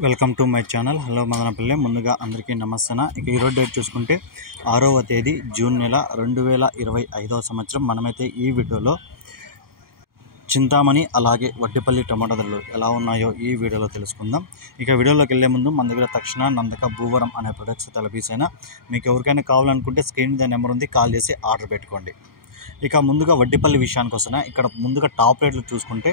Welcome to my channel. Hello Madanapalle. ముందుగా అందరికీ నమస్తే. ఇక ఈరోజు డేట్ చూసుకుంటే 6వ తేదీ జూన్ నెల 2025వ సంవత్సరం. మనమైతే ఈ వీడియోలో చింతామణి అలాగే వడ్డిపల్లి టమాటా ధరలు ఎలా ఉన్నాయో ఈ వీడియోలో తెలుసుకుందాం. ఇక వీడియోలోకి వెళ్ళే ముందు మన దగ్గర తక్షణ నందక భూవరం అనే ప్రొడక్ట్స్ తలపీసైనా మీకు ఎవరికైనా కావాలనుకుంటే స్క్రీన్ మీద నెంబర్ ఉంది, కాల్ చేసి ఆర్డర్ పెట్టుకోండి. ఇక ముందుగా వడ్డిపల్లి విషయానికి వస్తున్నా. ఇక్కడ ముందుగా టాప్ రేట్లు చూసుకుంటే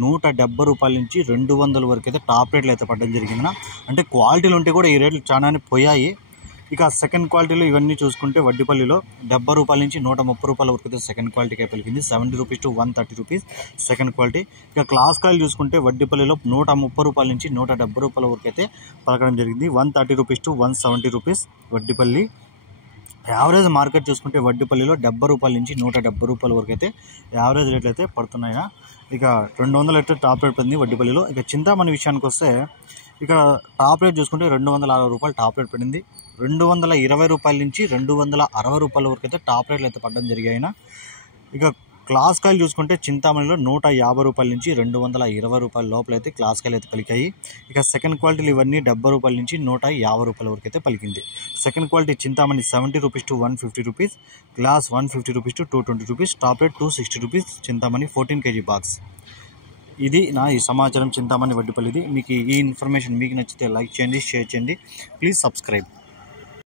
170 రూపాయల నుంచి 200 వరకు అయితే టాప్ రేట్లు అయితే పడడం జరిగింది. అంటే క్వాలిటీలు ఉంటే కూడా ఈ రేట్లు చాలానే పోయాయి. ఇక సెకండ్ క్వాలిటీలో ఇవన్నీ చూసుకుంటే వడ్డిపల్లిలో 70 రూపాయల నుంచి 130 రూపాయల వరకు అయితే సెకండ్ క్వాలిటీకి పలికింది. 70 rupees to 130 rupees second quality. ఇక క్లాస్ కాయలు చూసుకుంటే వడ్డిపల్లిలో 130 రూపాయల నుంచి 170 రూపాయల వరకు అయితే పలకడం జరిగింది. 130 rupees to 170 rupees Vaddipalli. Average market చూసుకుంటే వడ్డిపల్లిలో 70 రూపాయల నుంచి 170 రూపాయల వరకు అయితే యావరేజ్ రేట్లు అయితే పడుతున్నాయి. ఇక 200 అయితే టాప్ రేట్ పడింది వడ్డిపల్లిలో. ఇక చింతామణి విషయానికి వస్తే ఇక్కడ టాప్ రేట్ చూసుకుంటే 260 రూపాయలు టాప్ రేట్ పడింది. 220 రూపాయల నుంచి 260 రూపాయల వరకు అయితే టాప్ రేట్లు అయితే పడడం జరిగాయి. ఇక క్లాస్ కాయలు చూసుకుంటే చింతామణిలో 150 రూపాయల నుంచి 220 రూపాయల లోపల అయితే క్లాస్ కాయలు అయితే పలికాయి. ఇక సెకండ్ క్వాలిటీలు ఇవన్నీ 70 రూపాయల నుంచి 150 రూపాయల వరకు అయితే పలికింది. Second quality Chintamani 70 rupees to 150 rupees, class 150 rupees to 220 rupees, top rate 260 rupees Chintamani 14 kg box. ఇది నా ఈ సమాచారం చింతామణి వడ్డిపల్లిది. మీకు ఈ ఇన్ఫర్మేషన్ మీకు నచ్చితే లైక్ చేయండి, షేర్ చేయండి, ప్లీజ్ సబ్స్క్రైబ్.